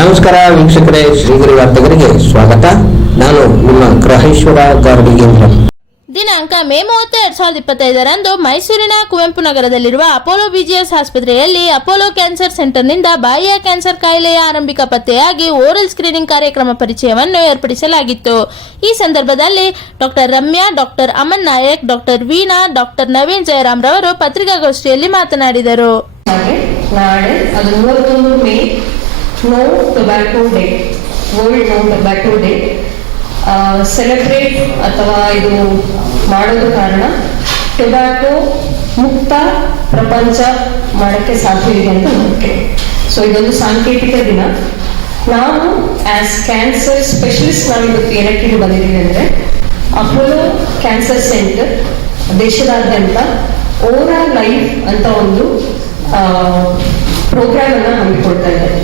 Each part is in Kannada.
ನಮಸ್ಕಾರ ವೀಕ್ಷಕರೇ, ಶ್ರೀಗಿರಿ ವಾರ್ತೆಗರಿಗೆ ಸ್ವಾಗತ. ನಾನು ನಿಮ್ಮ ಗ್ರಹೇಶ್ವರ ಗಾರ್ಡಿಗೇಂದ್ರ. ದಿನಾಂಕ ಮೇ 30, 2025ರಂದು ಮೈಸೂರಿನ ಕುವೆಂಪು ನಗರದಲ್ಲಿರುವ ಅಪೋಲೋ ಬಿಜಿಎಸ್ ಆಸ್ಪತ್ರೆಯಲ್ಲಿ ಅಪೋಲೋ ಕ್ಯಾನ್ಸರ್ ಸೆಂಟರ್ನಿಂದ ಬಾಯಿಯ ಕ್ಯಾನ್ಸರ್ ಕಾಯಿಲೆಯ ಆರಂಭಿಕ ಪತ್ತೆಯಾಗಿ ಓರಲ್ ಸ್ಕ್ರೀನಿಂಗ್ ಕಾರ್ಯಕ್ರಮ ಪರಿಚಯವನ್ನು ಏರ್ಪಡಿಸಲಾಗಿತ್ತು. ಈ ಸಂದರ್ಭದಲ್ಲಿ doctor Ramya, doctor Aman Nayak, doctor Veena, doctor Naveen Jayaram ರವರು ಪತ್ರಿಕಾಗೋಷ್ಠಿಯಲ್ಲಿ ಮಾತನಾಡಿದರು. ನಾಳೆ ಅದು 31 May no tobacco day, world no tobacco day celebrate ಅಥವಾ ಇದು ಮಾಡೋದು ಕಾರಣ ಟೊಬ್ಯಾಕೋ ಮುಕ್ತ ಪ್ರಪಂಚ ಮಾಡೋಕ್ಕೆ ಸಾಧ್ಯವಿದೆ ಅಂತ ನಂಬಿಕೆ. ಸೊ ಇದೊಂದು ಸಾಂಕೇತಿಕ ದಿನ. ನಾವು ಆಸ್ ಕ್ಯಾನ್ಸರ್ ಸ್ಪೆಷಲಿಸ್ಟ್ ನಾವು ಇವತ್ತು ಏನಕ್ಕೆ ಬಂದಿದ್ದೀವಿ ಅಂದರೆ, ಅಪೋಲೋ ಕ್ಯಾನ್ಸರ್ ಸೆಂಟರ್ ದೇಶದಾದ್ಯಂತ ಓವರಾಲ್ ಲೈಫ್ ಅಂತ ಒಂದು ಪ್ರೋಗ್ರಾಮ್ ಅನ್ನ ಹಮ್ಮಿಕೊಳ್ತಾ ಇದ್ದಾರೆ.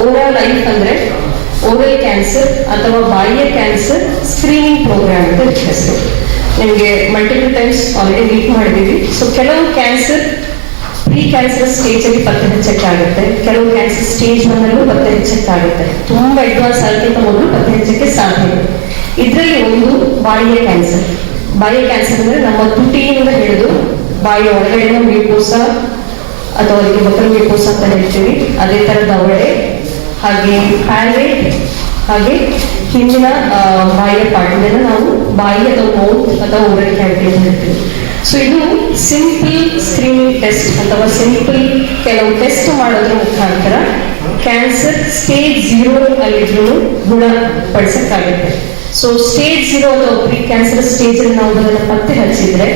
ಓವರಾಲ್ ಲೈಫ್ ಅಂದ್ರೆ ಓರಲ್ ಕ್ಯಾನ್ಸರ್ ಅಥವಾ ಬಾಯಿಯ ಕ್ಯಾನ್ಸರ್ ಸ್ಕ್ರೀನಿಂಗ್ ಪ್ರೋಗ್ರಾಮ್ ಅಂತ ಹೆಸರು. ನಿಮಗೆ ಮಲ್ಟಿಪಲ್ ಟೈಮ್ಸ್ ಆಲ್ರೆಡಿ ಮೀಟ್ ಮಾಡಿದ್ದೀವಿ. ಸೊ ಕೆಲವು ಕ್ಯಾನ್ಸರ್ ಪ್ರೀ ಕ್ಯಾನ್ಸರ್ ಸ್ಟೇಜ್ ಅಲ್ಲಿ ಪತ್ತೆ ಹಚ್ಚಕ್ಕಾಗುತ್ತೆ, ಕೆಲವು ಕ್ಯಾನ್ಸರ್ ಸ್ಟೇಜ್ ನಲ್ಲೂ ಪತ್ತೆ ಹಚ್ಚಕ್ಕಾಗುತ್ತೆ, ತುಂಬಾ ಅಡ್ವಾನ್ಸ್ ಆಗೋಕ್ಕಿಂತ ಮೊದಲು ಪತ್ತೆ ಹಚ್ಚಕ್ಕೆ ಸಾಧ್ಯ ಇದೆ. ಇದರಲ್ಲಿ ಒಂದು ಬಾಯಿಯ ಕ್ಯಾನ್ಸರ್. ಬಾಯಿಯ ಕ್ಯಾನ್ಸರ್ ಅಂದ್ರೆ ನಮ್ಮ ತುಟಿಯಿಂದ ಹಿಡಿದು ಬಾಯಿಯ ಒಳಗಡೆನ ಮ್ಯೂಕೋಸ ಅಥವಾ ಅದಕ್ಕೆ ಬಕಲ್ ಮ್ಯೂಕೋಸ ಅಂತ ಹೇಳ್ತೀವಿ, ಅದೇ ತರದ ಒಳೆ, ಹಾಗೆ ಪ್ಯಾಲೇಟ್, ಹಾಗೆ ಹಿಂದಿನ ಬಾಯಿಯ ಪಾರ್ಟಿನ ನಾವು ಬಾಯಿ ಅಥವಾ ಮೌತ್ ಅಥವಾ ಓರಲ್ ಕ್ಯಾವಿಟಿ ಅಂತ ಹೇಳ್ತೀವಿ. ಸೊ ಇದು ಸಿಂಪಲ್ ಸ್ಕ್ರೀನಿಂಗ್ ಟೆಸ್ಟ್ ಅಥವಾ ಸಿಂಪಲ್ ಕೆಲವು ಟೆಸ್ಟ್ ಮಾಡೋದ್ರ ಮುಖಾಂತರ ಕ್ಯಾನ್ಸರ್ ಸ್ಟೇಜ್ 0 ಅಲ್ಲಿದ್ರು ಗುಣಪಡಿಸಕ್ಕಾಗುತ್ತೆ. ಸೊ ಸ್ಟೇಜ್ 0 ಅಥವಾ ಪ್ರೀ ಕ್ಯಾನ್ಸರ್ ಸ್ಟೇಜ್ ಅಲ್ಲಿ ನಾವು ಅದನ್ನ ಪತ್ತೆ ಹಚ್ಚಿದ್ರೆ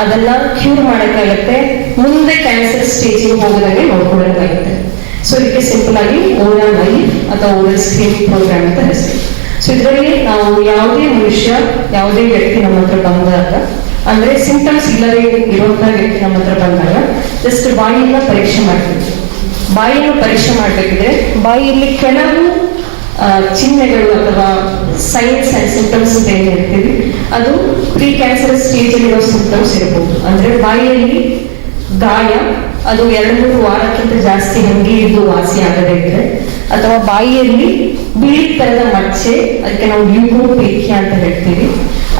ಅದನ್ನ ಕ್ಯೂರ್ ಮಾಡಕ್ಕಾಗತ್ತೆ, ಮುಂದೆ ಕ್ಯಾನ್ಸರ್ ಸ್ಟೇಜ್ ಹೋಗೋದಾಗೆ ನೋಡ್ಕೊಳ್ಳೋಕ್ಕಾಗುತ್ತೆ. ಸೊ ಇದಕ್ಕೆ ಸಿಂಪಲ್ ಆಗಿ ಓರಲ್ ಲೈಫ್ ಅಥವಾ ಓರಲ್ ಸ್ಕ್ರೀನಿಂಗ್ ಪ್ರೋಗ್ರಾಮ್ ಅಂತ ಹೆಸರು. ಸೊ ಇದರಲ್ಲಿ ನಾವು ಯಾವುದೇ ಮನುಷ್ಯ, ಯಾವುದೇ ವ್ಯಕ್ತಿ ನಮ್ಮ ಹತ್ರ ಬಂದಾಗ, ಅಂದ್ರೆ ಸಿಂಟಮ್ಸ್ ಇಲ್ಲದೆ ಇರುವಂತಹ ವ್ಯಕ್ತಿ ನಮ್ಮ ಹತ್ರ ಬಂದಾಗ ಜಸ್ಟ್ ಬಾಯಿಯನ್ನ ಪರೀಕ್ಷೆ ಮಾಡ್ತೀವಿ. ಬಾಯಿಯನ್ನು ಪರೀಕ್ಷೆ ಮಾಡಬೇಕಿದ್ರೆ ಬಾಯಿಯಲ್ಲಿ ಕೆಲವು ಚಿಹ್ನೆಗಳು ಅಥವಾ ಸೈನ್ಸ್ ಅಂಡ್ ಸಿಂಟಮ್ಸ್ ಅಂತ ಏನ್ ಹೇಳ್ತೀವಿ, ಅದು ಪ್ರೀ ಕ್ಯಾನ್ಸರ್ ಸ್ಟೇಜ್ ಅಲ್ಲಿರೋ ಸಿಂಟಮ್ಸ್ ಇರಬಹುದು. ಅಂದ್ರೆ ಬಾಯಿಯಲ್ಲಿ ಗಾಯ, ಅದು 2-3 ವಾರಕ್ಕಿಂತ ಜಾಸ್ತಿ ಹಂಗೆ ಇದ್ದು ವಾಸಿ ಆಗದೇ ಇದ್ರೆ, ಅಥವಾ ಬಾಯಿಯಲ್ಲಿ ಬಿಳಿ ತರದ ಮಚ್ಚೆ, ಅದಕ್ಕೆ ನಾವು ಲ್ಯೂಕೋಪೇಕಿಯಾ ಅಂತ ಹೇಳ್ತೀವಿ,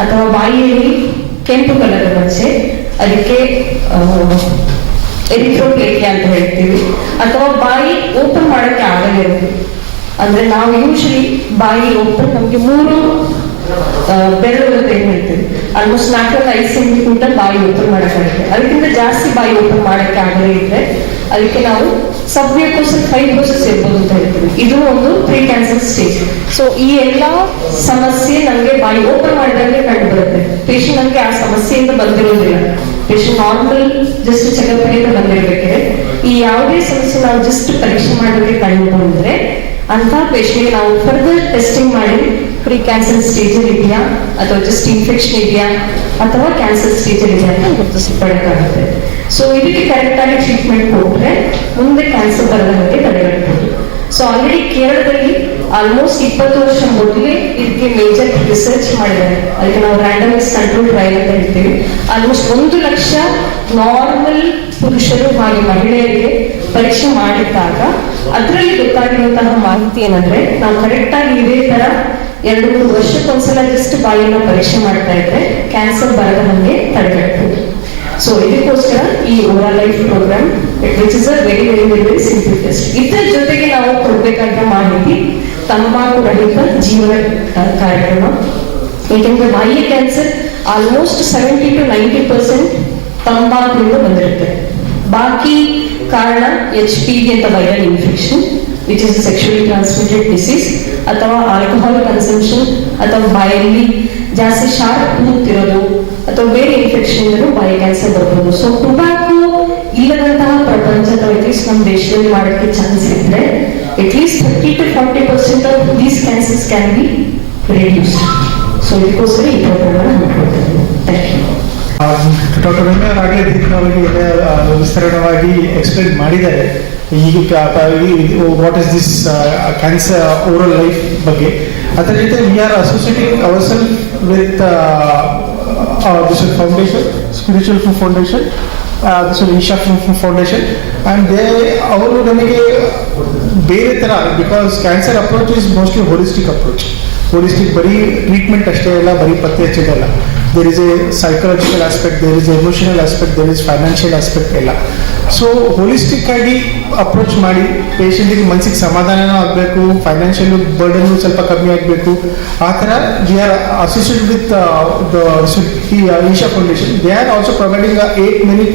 ಅಥವಾ ಬಾಯಿಯಲ್ಲಿ ಕೆಂಪು ಕಲರ್ ಮಚ್ಚೆ, ಅದಕ್ಕೆ ಎರಿಥ್ರೋಪ್ಲೇಕಿಯಾ ಅಂತ ಹೇಳ್ತೀವಿ, ಅಥವಾ ಬಾಯಿ ಓಪನ್ ಮಾಡಕ್ಕೆ ಆಗದೇ ಇರೋದು. ಅಂದ್ರೆ ನಾವು ಯೂಶಲಿ ಬಾಯಿ ಓಪನ್ ನಮ್ಗೆ 3 ಬೆರಳು ಅಂತ ಏನ್ ಹೇಳ್ತೀವಿ, ಆಲ್ಮೋಸ್ಟ್ 4-5 ಸೆಂಟಿಮೀಟರ್ ಬಾಯಿ ಓಪನ್ ಮಾಡಕ್ಕಾಗುತ್ತೆ. ಅದಕ್ಕಿಂತ ಜಾಸ್ತಿ ಬಾಯಿ ಓಪನ್ ಮಾಡಕ್ಕೆ ಆಗದೇ ಇದ್ರೆ ಅದಕ್ಕೆ ನಾವು ಸಬ್ಮ್ಯೂಕೋಸಲ್ ಫೈಬ್ರೋಸಿಸ್ ಇರ್ಬೋದು ಅಂತ ಹೇಳ್ತೀವಿ. ಇದು ಒಂದು ಪ್ರೀ ಕ್ಯಾನ್ಸರ್ ಸ್ಟೇಜ್. ಸೊ ಈ ಎಲ್ಲಾ ಸಮಸ್ಯೆ ನಮ್ಗೆ ಬಾಯಿ ಓಪನ್ ಮಾಡಿದಂಗೆ ಕಂಡು ಬರುತ್ತೆ. ಪೇಷಂಟ್ ನಮ್ಗೆ ಆ ಸಮಸ್ಯೆಯಿಂದ ಬಂದಿರೋದಿಲ್ಲ, ಪೇಷಂಟ್ ನಾರ್ಮಲ್ ಜಸ್ಟ್ ಚೆಕಪ್ ಅಂತ ಬಂದಿರ್ಬೇಕಾದ್ರೆ ಈ ಯಾವುದೇ ಸಮಸ್ಯೆ ನಾವು ಜಸ್ಟ್ ಪರೀಕ್ಷೆ ಮಾಡೋಕೆ ಕಂಡು ಬಂದ್ರೆ ಅಂತ ಪೇಷಂಟ್ಗೆ ನಾವು ಫರ್ದರ್ ಟೆಸ್ಟಿಂಗ್ ಮಾಡಿ ಪ್ರೀ ಕ್ಯಾನ್ಸರ್ ಸ್ಟೇಜ್ ಅಲ್ಲಿ ಇದೆಯಾ ಅಥವಾ ಜಸ್ಟ್ ಇನ್ಫೆಕ್ಷನ್ ಇದೆಯಾ ಅಥವಾ ಕ್ಯಾನ್ಸರ್ ಸ್ಟೇಜ್ ಅಲ್ಲಿ ಇದೆಯಾ ಅಂತ ಗುರುತಿಸಬೇಕಾಗುತ್ತೆ. ಸೊ ಇದಕ್ಕೆ ಕರೆಕ್ಟ್ ಆಗಿ ಟ್ರೀಟ್ಮೆಂಟ್ ಕೊಟ್ರೆ ಮುಂದೆ ಕ್ಯಾನ್ಸರ್ ಬರದ ಹಾಗೆ ತಡೆಗಟ್ಟಬಹುದು. ಸೊ ಆಲ್ರೆಡಿ ಕೇರಳದಲ್ಲಿ ಆಲ್ಮೋಸ್ಟ್ 20 ವರ್ಷ ಮೊದಲೇ ಇದಕ್ಕೆ ಮೇಜರ್ ರಿಸರ್ಚ್ ಮಾಡಿದ್ದಾರೆ. ಅದಕ್ಕೆ ನಾವು ರ್ಯಾಂಡಮೈಸ್ ಕಂಟ್ರೋಲ್ ಟ್ರಯಲ್ ಅಂತ ಹೇಳ್ತೀವಿ. ಆಲ್ಮೋಸ್ಟ್ 1 ಲಕ್ಷ ನಾರ್ಮಲ್ ಪುರುಷರು ಹಾಗೆ ಮಹಿಳೆಯರಿಗೆ ಪರೀಕ್ಷೆ ಮಾಡಿದ್ದಾಗ ಅದರಲ್ಲಿ ಗೊತ್ತಾಗಿರುವಂತಹ ಮಾಹಿತಿ ಏನಂದ್ರೆ, ನಾವು ಕರೆಕ್ಟ್ ಆಗಿ ಇದೇ ತರ 2-3 ವರ್ಷಕ್ಕೊಂದ್ಸಲ ಜಸ್ಟ್ ಬಾಯಿಯನ್ನ ಪರೀಕ್ಷೆ ಮಾಡ್ತಾ ಇದ್ರೆ ಕ್ಯಾನ್ಸರ್ ಬರದ ಹಂಗೆ ತಡೆಗಟ್ಟಬಹುದು. ಸೊ ಇದಕ್ಕೋಸ್ಕರ ಈ oral life program which is a very very very very simple test. ಇದರ ಜೊತೆಗೆ ನಾವು ಕೊಡ್ಬೇಕಾದ ಮಾಹಿತಿ ತಂಬಾಕು ರಹಿತ ಜೀವನ ಕಾರ್ಯಕ್ರಮ. ಏಕೆಂದ್ರೆ ಬಾಯಿಯ ಕ್ಯಾನ್ಸರ್ ಆಲ್ಮೋಸ್ಟ್ 70 to 90% ತಂಬಾಕಿನಿಂದ ಬಂದಿರುತ್ತೆ. ಬಾಕಿ ಕಾರಣ HPV ಅಂತ viral infection which is sexually transmitted disease, ಅಥವಾ ಆಲ್ಕೋಹಾಲ್ ಕನ್ಸಂಪ್ಷನ್, ಅಥವಾ ಬಾಯಲ್ಲಿ ಜಾಸ್ತಿ ಶಾರ್ಪ್ ಕೂತಿರೋದು, ಅಥವಾ ಬೇರೆ ಇನ್ಫೆಕ್ಷನ್ ಇಂದಲೂ ಬಾಯಿ ಕ್ಯಾನ್ಸರ್ ಬರ್ಬೋದು. ಸೊ ಟೊಬ್ಯಾಕೋ ಇಲ್ಲದಂತಹ ಪ್ರಪಂಚ ಅಥವಾ ಅಟ್ಲೀಸ್ಟ್ ನಮ್ಮ ದೇಶದಲ್ಲಿ ಮಾಡೋಕ್ಕೆ ಚಾನ್ಸ್ ಇದ್ರೆ at least 30 to 40% of these cancers can be reduced. So ಇದಕ್ಕೋಸ್ಕರ ಈ ಪ್ರೋಗ್ರಾಮ್ ಹಮ್ಮಿಕೊಳ್ತೇವೆ. Thank you. ಡಾಕ್ಟರ್ ರಮ್ಯಾ ಆಗಲೇ ದೀರ್ಘವಾಗಿ ವಿಸ್ತರಣವಾಗಿ ಎಕ್ಸ್ಪ್ಲೇನ್ ಮಾಡಿದ್ದಾರೆ ಈಗ what is this cancer oral life ಬಗ್ಗೆ. ಅದರ ಜೊತೆ we are associating our self with this foundation, spiritual foundation, this is Isha Foundation, and they ಅವರು ನಮಗೆ ಬೇರೆ ಥರ, because cancer approach is mostly holistic approach. Holistic ಬರೀ ಟ್ರೀಟ್ಮೆಂಟ್ ಅಷ್ಟೇ ಇಲ್ಲ, ಬರೀ ಪತ್ತೆ ಹಚ್ಚೋದಲ್ಲ. There is a psychological aspect, there is emotional aspect, there is financial aspect ಎಲ್ಲ. ಸೊ ಹೋಲಿಸ್ಟಿಕ್ ಆಗಿ ಅಪ್ರೋಚ್ ಮಾಡಿ ಪೇಷಂಟಿಗೆ ಮನಸ್ಸಿಗೆ ಸಮಾಧಾನನೂ ಆಗಬೇಕು, ಫೈನಾನ್ಷಿಯಲ್ ಬರ್ಡನ್ನು ಸ್ವಲ್ಪ ಕಮ್ಮಿ ಆಗಬೇಕು. ಆ ಥರ we are associated with the Isha foundation. They are also providing 8 minute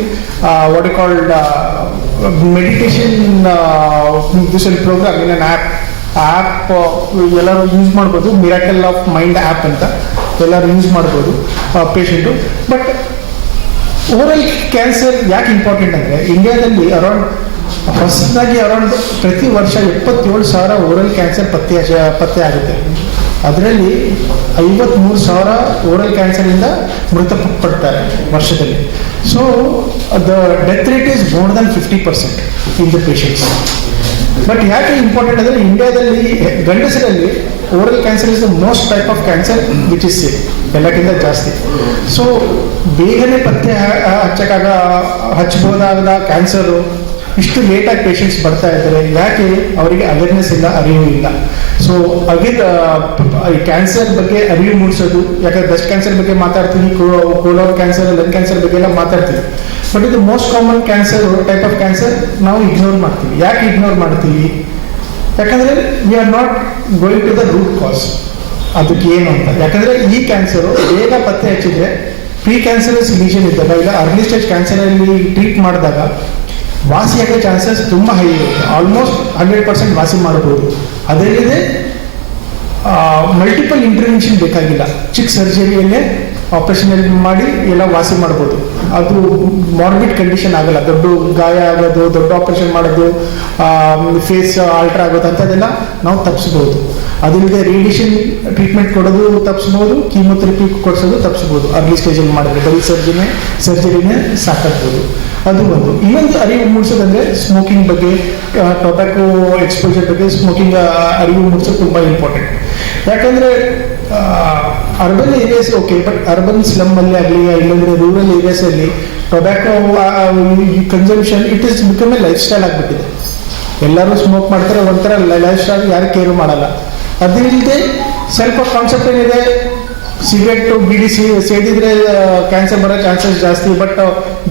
what you called meditation this program in an app. ಎಲ್ಲರೂ ಯೂಸ್ ಮಾಡ್ಬೋದು. ಮಿರಾಕಲ್ ಆಫ್ ಮೈಂಡ್ ಆ್ಯಪ್ ಅಂತ ಎಲ್ಲರೂ ಯೂಸ್ ಮಾಡ್ಬೋದು ಪೇಷಂಟು. ಬಟ್ ಓರಲ್ ಕ್ಯಾನ್ಸರ್ ಯಾಕೆ ಇಂಪಾರ್ಟೆಂಟ್ ಅಂದರೆ, ಇಂಡಿಯಾದಲ್ಲಿ ಹೊಸದಾಗಿ ಪ್ರತಿ ವರ್ಷ 77,000 ಓರಲ್ ಕ್ಯಾನ್ಸರ್ ಪತ್ತೆ ಆಗುತ್ತೆ. ಅದರಲ್ಲಿ 53,000 ಓರಲ್ ಕ್ಯಾನ್ಸರಿಂದ ಮೃತಪಡ್ತಾರೆ ವರ್ಷದಲ್ಲಿ. So the death rate is more than 50% in the patients. But ಯಾಕೆ ಇಂಪಾರ್ಟೆಂಟ್ ಅಂದರೆ, ಇಂಡಿಯಾದಲ್ಲಿ ಗಂಡಸರಲ್ಲಿ oral cancer is the most type of cancer which is safe, ಎಲ್ಲಕ್ಕಿಂತ ಜಾಸ್ತಿ. ಸೊ ಬೇಗನೆ ಪತ್ತೆ ಹಚ್ಚಬಹುದಾದ ಕ್ಯಾನ್ಸರು ಇಷ್ಟು ಲೇಟಾಗಿ ಪೇಷಂಟ್ಸ್ ಬರ್ತಾ ಇದ್ದಾರೆ. ಯಾಕೆ? ಅವರಿಗೆ ಅವೇರ್ನೆಸ್ ಇಲ್ಲ, ಅರಿವು ಇಲ್ಲ. ಸೊ ಕ್ಯಾನ್ಸರ್ ಬಗ್ಗೆ ಅರಿವು ಮೂಡಿಸೋದು, ಯಾಕಂದ್ರೆ ಬ್ರೆಸ್ಟ್ ಕ್ಯಾನ್ಸರ್ ಬಗ್ಗೆ ಮಾತಾಡ್ತೀವಿ, ಕೋಲನ್ ಕ್ಯಾನ್ಸರ್, ಲಂಗ್ ಕ್ಯಾನ್ಸರ್ ಬಗ್ಗೆ ಎಲ್ಲ ಮಾತಾಡ್ತೀವಿ. ಬಟ್ ಇದು most common cancer, type of cancer ನಾವು ಇಗ್ನೋರ್ ಮಾಡ್ತೀವಿ. ಯಾಕೆ ಇಗ್ನೋರ್ ಮಾಡ್ತೀವಿ? ಯಾಕಂದರೆ we are not going to the root cause, ಅದಕ್ಕೆ ಏನು ಅಂತ. ಯಾಕಂದರೆ ಈ ಕ್ಯಾನ್ಸರು ಬೇಗ ಪತ್ತೆ ಹಚ್ಚಿದ್ರೆ ಪ್ರೀ ಕ್ಯಾನ್ಸರಸ್ ಲೀಷನ್ ಇದ್ದಾಗ, ಇಲ್ಲ ಅರ್ಲಿ ಸ್ಟೇಜ್ ಕ್ಯಾನ್ಸರಲ್ಲಿ ಟ್ರೀಟ್ ಮಾಡಿದಾಗ ವಾಸಿಯಾಗೋ ಚಾನ್ಸಸ್ ತುಂಬ ಹೈ ಇರುತ್ತೆ. ಆಲ್ಮೋಸ್ಟ್ 100% ವಾಸಿ ಮಾಡ್ಬೋದು. ಅದಲ್ಲದೆ ಮಲ್ಟಿಪಲ್ ಇಂಟರ್ವೆನ್ಷನ್ ಬೇಕಾಗಿಲ್ಲ, ಚಿಕ್ಕ ಸರ್ಜರಿಯಲ್ಲೇ ಆಪರೇಷನ್ ಮಾಡಿ ಎಲ್ಲ ವಾಸಿ ಮಾಡ್ಬೋದು. ಅದು ಮಾರ್ಬಿಡ್ ಕಂಡೀಷನ್ ಆಗಲ್ಲ. ದೊಡ್ಡ ಗಾಯ ಆಗೋದು, ದೊಡ್ಡ ಆಪರೇಷನ್ ಮಾಡೋದು, ಫೇಸ್ ಆಲ್ಟರ್ ಆಗೋದು ಅಂಥದ್ದೆಲ್ಲ ನಾವು ತಪ್ಪಿಸ್ಬೋದು. ಅದಲ್ಲದೆ ರೇಡಿಯೇಷನ್ ಟ್ರೀಟ್ಮೆಂಟ್ ಕೊಡೋದು ತಪ್ಪಿಸ್ಬೋದು, ಕೀಮೊಥೆರಪಿ ಕೊಡಿಸೋದು ತಪ್ಪಿಸ್ಬೋದು. ಅರ್ಲಿ ಸ್ಟೇಜಲ್ಲಿ ಮಾಡಿದ್ರೆ ಬರೀ ಸರ್ಜರಿನೇ ಸಾಕಾಗ್ಬೋದು. ಅದು ಒಂದು. ಇನ್ನೊಂದು ಅರಿವು ಮೂಡಿಸೋದಂದರೆ ಸ್ಮೋಕಿಂಗ್ ಬಗ್ಗೆ, ಟೊಬ್ಯಾಕೋ ಎಕ್ಸ್ಪೋಜರ್ ಬಗ್ಗೆ ಸ್ಮೋಕಿಂಗ್ ಅರಿವು ಮೂಡಿಸೋದು ತುಂಬ ಇಂಪಾರ್ಟೆಂಟ್. ಯಾಕಂದರೆ urban areas okay, but urban ಸ್ಲಮ್ಮಲ್ಲಿ ಆಗಲಿ, ಇಲ್ಲಾಂದರೆ ರೂರಲ್ ಏರಿಯಾಸಲ್ಲಿ tobacco consumption it is become a lifestyle ಆಗಿಬಿಟ್ಟಿದೆ. ಎಲ್ಲರೂ ಸ್ಮೋಕ್ ಮಾಡ್ತಾರೆ, ಒಂಥರ ಲೈಫ್ ಸ್ಟೈಲ್, ಯಾರು ಕೇರು ಮಾಡಲ್ಲ. ಅದಿಲ್ಲದೆ ಸ್ವಲ್ಪ ಕಾನ್ಸೆಪ್ಟ್ ಏನಿದೆ, ಸಿಗರೆಟ್ಟು ಬೀಡಿ ಸೇದಿದ್ರೆ ಕ್ಯಾನ್ಸರ್ ಬರೋ ಚಾನ್ಸಸ್ ಜಾಸ್ತಿ. ಬಟ್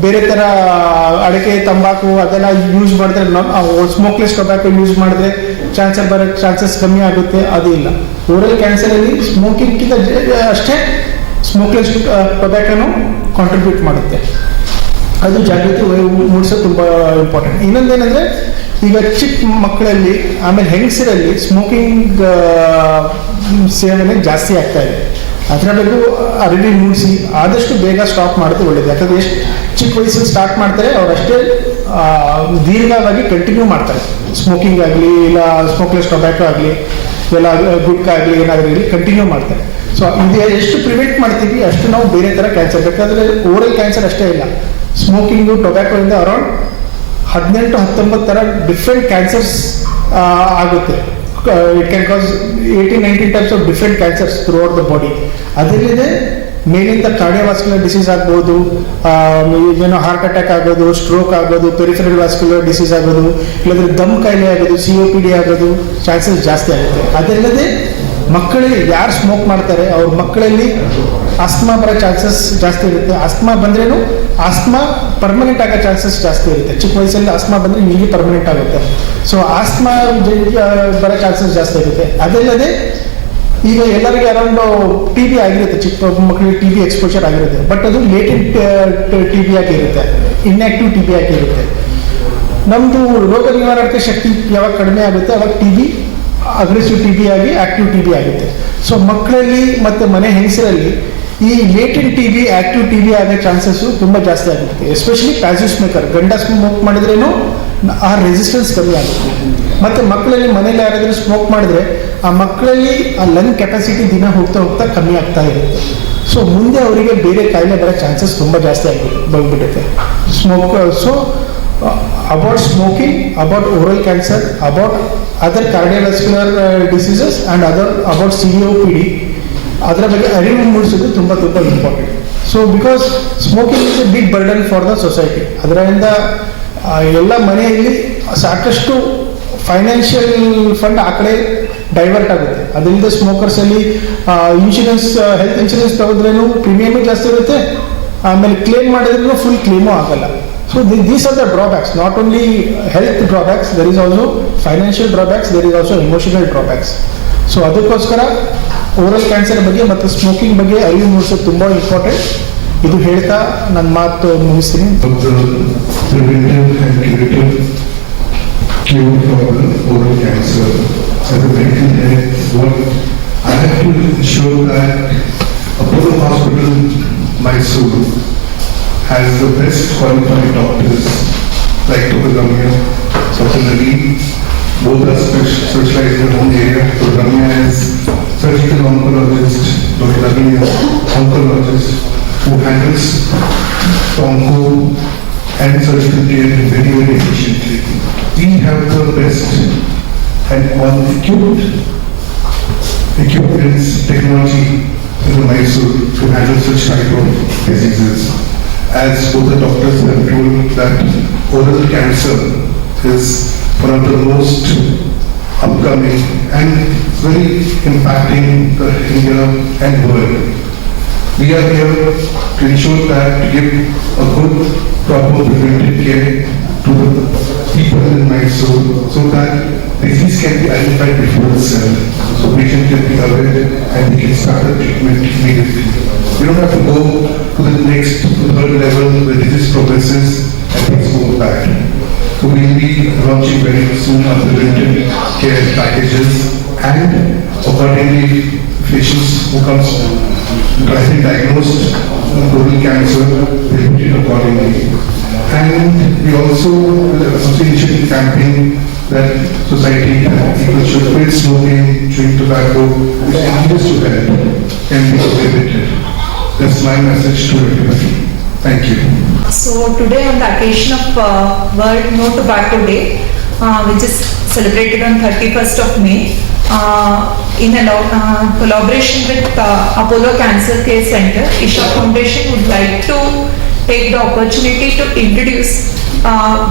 ಬೇರೆ ಥರ ಅಡಿಕೆ, ತಂಬಾಕು ಅದೆಲ್ಲ ಯೂಸ್ ಮಾಡಿದ್ರೆ, ಸ್ಮೋಕ್ಲೆಸ್ ಟೊಬ್ಯಾಕೋ ಯೂಸ್ ಮಾಡಿದ್ರೆ ಕ್ಯಾನ್ಸರ್ ಬರೋ ಚಾನ್ಸಸ್ ಕಮ್ಮಿ ಆಗುತ್ತೆ. ಅದು ಇಲ್ಲ. ಓರಲ್ ಕ್ಯಾನ್ಸರಲ್ಲಿ ಸ್ಮೋಕಿಂಗ್ಗಿಂತ ಅಷ್ಟೇ ಸ್ಮೋಕ್ಲೆಸ್ ಟೊಬ್ಯಾಕೋನು ಕಾಂಟ್ರಿಬ್ಯೂಟ್ ಮಾಡುತ್ತೆ. ಅದು ಜಾಗೃತಿ ಮೂಡಿಸೋದು ತುಂಬ ಇಂಪಾರ್ಟೆಂಟ್. ಇನ್ನೊಂದೇನೆಂದರೆ, ಈಗ ಚಿಕ್ಕ ಮಕ್ಕಳಲ್ಲಿ ಆಮೇಲೆ ಹೆಂಗಸರಲ್ಲಿ ಸ್ಮೋಕಿಂಗ್ ಸೇವನೆ ಜಾಸ್ತಿ ಆಗ್ತಾ ಇದೆ. ಅದರ ಬಗ್ಗೆ ಅರಿವು ಮೂಡಿಸಿ ಆದಷ್ಟು ಬೇಗ ಸ್ಟಾಪ್ ಮಾಡೋದು ಒಳ್ಳೇದು. ಯಾಕಂದರೆ ಎಷ್ಟು ಚಿಕ್ಕ ವಯಸ್ಸಲ್ಲಿ ಸ್ಟಾರ್ಟ್ ಮಾಡ್ತಾರೆ, ಅವರಷ್ಟೇ ದೀರ್ಘವಾಗಿ ಕಂಟಿನ್ಯೂ ಮಾಡ್ತಾರೆ. ಸ್ಮೋಕಿಂಗ್ ಆಗಲಿ, ಇಲ್ಲ ಸ್ಮೋಕ್ಲೆಸ್ ಟೊಬ್ಯಾಕೋ ಆಗಲಿ, ಇಲ್ಲ ಗುಟ್ಕಾ ಆಗಲಿ, ಏನಾದರೂ ಆಗಲಿ ಕಂಟಿನ್ಯೂ ಮಾಡ್ತಾರೆ. ಸೊ ಇದು ಎಷ್ಟು ಪ್ರಿವೆಂಟ್ ಮಾಡ್ತೀವಿ ಅಷ್ಟು ನಾವು ಬೇರೆ ಥರ ಕ್ಯಾನ್ಸರ್, ಬೇಕಾದರೆ ಓರಲ್ ಕ್ಯಾನ್ಸರ್ ಅಷ್ಟೇ ಇಲ್ಲ, ಸ್ಮೋಕಿಂಗು ಟೊಬ್ಯಾಕೋಯಿಂದ ಅರೌಂಡ್ 18-19 ಥರ ಡಿಫ್ರೆಂಟ್ ಕ್ಯಾನ್ಸರ್ಸ್ ಆಗುತ್ತೆ. It can cause 18-19 types of different cancers throughout the body. ಅದರಲ್ಲಿದೆ ಮೇಲಿಂದ ಕಾರ್ಡಿಯೋವಾಸ್ಕ್ಯುಲರ್ ಡಿಸೀಸ್ ಆಗ್ಬೋದು, ಏನೋ ಹಾರ್ಟ್ ಅಟ್ಯಾಕ್ ಆಗೋದು, ಸ್ಟ್ರೋಕ್ ಆಗೋದು, ಪೆರಿಫೆರಲ್ ವಾಸ್ಕ್ಯುಲರ್ ಡಿಸೀಸ್ ಆಗೋದು, ಇಲ್ಲಾಂದರೆ ದಮ್ ಕಾಯಿಲೆ ಆಗೋದು, COPD ಆಗೋದು ಚಾನ್ಸಸ್ ಜಾಸ್ತಿ ಆಗುತ್ತೆ. ಅದಲ್ಲದೆ ಮಕ್ಕಳಿಗೆ ಯಾರು ಸ್ಮೋಕ್ ಮಾಡ್ತಾರೆ ಅವ್ರ ಮಕ್ಕಳಲ್ಲಿ ಆಸ್ಮಾ ಬರೋ ಚಾನ್ಸಸ್ ಜಾಸ್ತಿ ಇರುತ್ತೆ. ಆಸ್ಮಾ ಬಂದ್ರೇನು ಆಸ್ಮಾ ಪರ್ಮನೆಂಟ್ ಆಗೋ ಚಾನ್ಸಸ್ ಜಾಸ್ತಿ ಇರುತ್ತೆ. ಚಿಕ್ಕ ವಯಸ್ಸಲ್ಲಿ ಆಸ್ಮಾ ಬಂದರೆ ನಿಮಗೆ ಪರ್ಮನೆಂಟ್ ಆಗುತ್ತೆ. ಸೊ ಆಸ್ಮಾ ಬರೋ ಚಾನ್ಸಸ್ ಜಾಸ್ತಿ ಇರುತ್ತೆ. ಅದಲ್ಲದೆ ಈಗ ಎಲ್ಲರಿಗೆ ಅರೌಂಡ್ TB ಆಗಿರುತ್ತೆ, ಚಿಕ್ಕ ಮಕ್ಕಳಿಗೆ TB ಎಕ್ಸ್ಪೋಜರ್ ಆಗಿರುತ್ತೆ. ಬಟ್ ಅದು ಲೇಟೆಂಟ್ TB ಆಗಿರುತ್ತೆ, ಇನ್ಆಕ್ಟಿವ್ TB ಆಗಿರುತ್ತೆ. ನಮ್ಮದು ರೋಗ ನಿವಾರಕ ಶಕ್ತಿ ಯಾವಾಗ ಕಡಿಮೆ ಆಗುತ್ತೆ ಅವಾಗ TB ಅಗ್ರೆಸಿವ್ TB ಆಗಿ ಆಕ್ಟಿವ್ TB ಆಗುತ್ತೆ. ಸೊ ಮಕ್ಕಳಲ್ಲಿ ಮತ್ತು ಮನೆ ಹೆಂಗಸರಲ್ಲಿ ಈ ಲೇಟೆಂಟ್ TB, ಆಕ್ಟಿವ್ TB ಆಗೋ ಚಾನ್ಸಸ್ಸು ತುಂಬ ಜಾಸ್ತಿ ಆಗುತ್ತೆ. ಎಸ್ಪೆಷಲಿ ಪ್ಯಾಸಿವ್ ಸ್ಮೋಕರ್, ಗಂಡ ಸ್ಮೋಕ್ ಮಾಡಿದ್ರೇನು ಆ ರೆಸಿಸ್ಟೆನ್ಸ್ ಕಮ್ಮಿ ಆಗುತ್ತೆ. ಮತ್ತು ಮಕ್ಕಳಲ್ಲಿ ಮನೇಲಿ ಯಾರಾದರೂ ಸ್ಮೋಕ್ ಮಾಡಿದ್ರೆ ಆ ಮಕ್ಕಳಲ್ಲಿ ಆ ಲಂಗ್ ಕೆಪಾಸಿಟಿ ದಿನ ಹೋಗ್ತಾ ಹೋಗ್ತಾ ಕಮ್ಮಿ ಆಗ್ತಾ ಇರುತ್ತೆ. ಸೊ ಮುಂದೆ ಅವರಿಗೆ ಬೇರೆ ಕಾಯಿಲೆ ಬರೋ ಚಾನ್ಸಸ್ ತುಂಬ ಜಾಸ್ತಿ ಬಂದ್ಬಿಡುತ್ತೆ. So about smoking, about oral cancer, about other cardiovascular diseases and about COPD, ಅದರ ಬಗ್ಗೆ ಅರಿವು ಮೂಡಿಸೋದು ತುಂಬ important. So because smoking is a big burden for the society. ಅದರಿಂದ ಎಲ್ಲ ಮನೆಯಲ್ಲಿ ಸಾಕಷ್ಟು ಫೈನಾನ್ಷಿಯಲ್ ಫಂಡ್ ಆ ಕಡೆ ಡೈವರ್ಟ್ ಆಗುತ್ತೆ. ಅದರಿಂದ ಸ್ಮೋಕರ್ಸಲ್ಲಿ ಇನ್ಶೂರೆನ್ಸ್, ಹೆಲ್ತ್ ಇನ್ಶೂರೆನ್ಸ್ ತಗೋದ್ರೇನು ಪ್ರೀಮಿಯಮು ಜಾಸ್ತಿ ಇರುತ್ತೆ, ಆಮೇಲೆ ಕ್ಲೇಮ್ ಮಾಡಿದ್ರೂ ಫುಲ್ ಕ್ಲೇಮು ಆಗಲ್ಲ. So these are the drawbacks, not only health drawbacks, there is also financial drawbacks, there is also emotional drawbacks. So ಅದಕ್ಕೋಸ್ಕರ ಓರಲ್ ಕ್ಯಾನ್ಸರ್ ಬಗ್ಗೆ ಮತ್ತು ಸ್ಮೋಕಿಂಗ್ ಬಗ್ಗೆ ಅರಿವು ಮೂಡಿಸೋದು ತುಂಬ ಇಂಪಾರ್ಟೆಂಟ್. ಇದು ಹೇಳ್ತಾ ನನ್ನ ಮಾತು ಮುಗಿಸ್ತೀನಿ. Cure for oral cancer. As a medical head, what I have to ensure that Apollo Hospital, Mysore, has the best qualified doctors like Dr. Ramya, Dr. Naveen. Both are specialized in their own area. Dr. Ramya is surgical oncologist, Dr. Naveen is oncologist who handles onco and surgical care very, very efficiently. We have the best and equipment technology in the Mysore to handle such type of diseases. As both the doctors have told that oral cancer is one of the most upcoming and very impacting the India and world. We are here to ensure that to give a good, proper preventive care to the people in Mysore so that disease can be identified before itself, so patient can be aware and they can start the treatment immediately. We don't have to go to the next, third level where disease progresses and things go bad. So we will be launching very soon our preventive care packages, and accordingly patients who comes getting diagnosed with oral cancer, they will be treated accordingly. And we also initiated a campaign that society people should quit smoking, chewing tobacco, which injurious to health, can be prohibited. That's my message to everybody. Thank you. So today on the occasion of World No Tobacco Day, which is celebrated on 31st of May, in a collaboration with Apollo Cancer Care Center, Isha Foundation would like to take the opportunity to introduce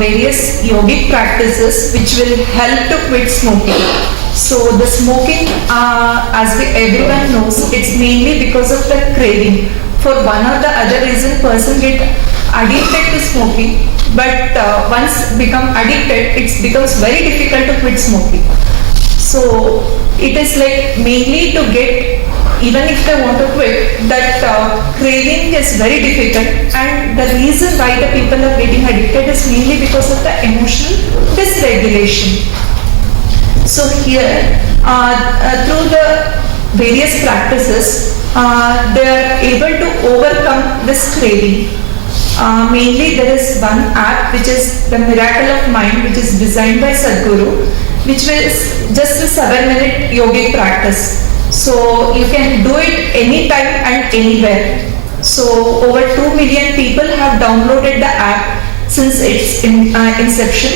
various yogic practices which will help to quit smoking. So the smoking, as everyone knows, it's mainly because of the craving. For one or the other reason, person get addicted to smoking, but once become addicted, it becomes very difficult to quit smoking. So it is like mainly to get, even if they want to quit, that craving is very difficult, and the reason why the people are getting addicted is mainly because of the emotional dysregulation. So here, through the various practices, they are able to overcome this craving. Mainly there is one app which is the Miracle of Mind, which is designed by Sadhguru, which is just a 7-minute yogic practice. So you can do it anytime and anywhere. So over 2 million people have downloaded the app since its inception.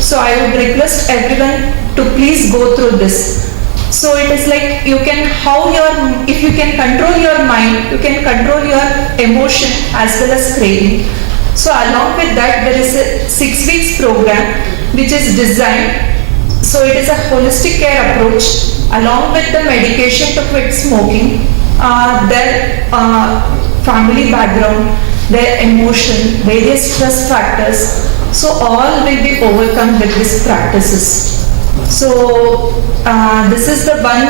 So I would request everyone to please go through this. So it is like if you can control your mind, you can control your emotion as well as craving. So along with that, there is a 6 weeks program which is designed. So it is a holistic care approach along with the medication to quit smoking, their family background, their emotion, various stress factors. So all will be overcome with these practices. So this is the one,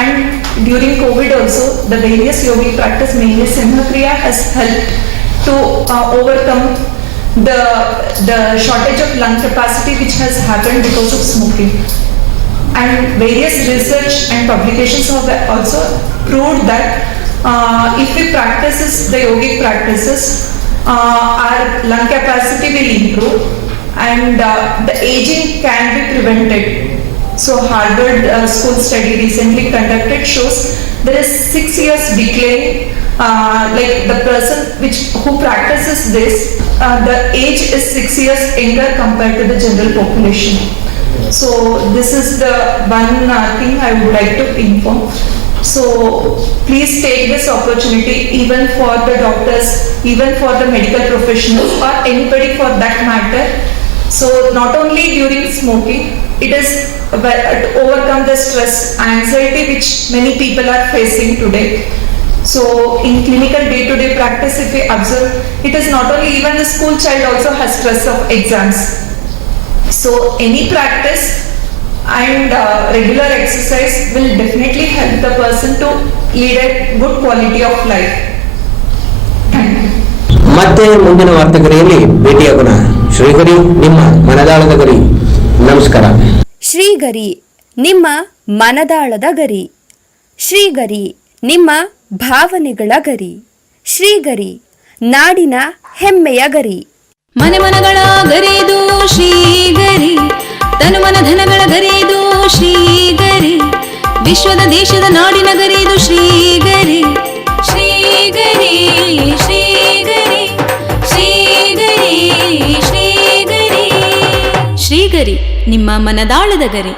and during COVID also, the various yogic practice, mainly Simhakriya, has helped to overcome the shortage of lung capacity which has happened because of smoking. And various research and publications have also proved that if we practice the yogic practices, our lung capacity will improve, and the aging can be prevented. So Harvard school study recently conducted shows there is 6 years decline, like the person who practices this, the age is 6 years younger compared to the general population. So this is the one thing I would like to inform. So please take this opportunity, even for the doctors, even for the medical professionals, or anybody for that matter. So not only during smoking, It is to overcome the stress, anxiety which many people are facing today. So in clinical day-to-day practice, if we observe, it is not only, even the school child also has stress of exams. So any practice and regular exercise will definitely help the person to lead a good quality of life. Thank you. ಮತ್ತೆ ಮುಂದಿನ ವಾರ್ತೆಗರಿಯಲ್ಲಿ ಭೇಟಿಯಾಗೋಣ. ಶ್ರೀಗರಿ, ನಿಮ್ಮ ಮನದಾಳದ ಗರಿ. ನಮಸ್ಕಾರ. ಶ್ರೀಗರಿ, ನಿಮ್ಮ ಮನದಾಳದ ಗರಿ. ಶ್ರೀಗರಿ, ನಿಮ್ಮ ಭಾವನೆಗಳ ಗರಿ. ಶ್ರೀಗರಿ, ನಾಡಿನ ಹೆಮ್ಮೆಯ ಗರಿ. ಮನೆ ಮನಗಳ ಗರಿದು ಶ್ರೀಗರಿ, ತನು ಮನ ಧನಗಳ ಗರಿದು ಶ್ರೀಗರಿ, ವಿಶ್ವದ ದೇಶದ ನಾಡಿನ ಗರಿದು ಶ್ರೀಗರಿ. ಶ್ರೀಗರಿ ಶ್ರೀಗರಿ ಶ್ರೀಗರಿ ಶ್ರೀಗರಿ ಶ್ರೀಗರಿ, ನಿಮ್ಮ ಮನದಾಳದ ಗರಿ.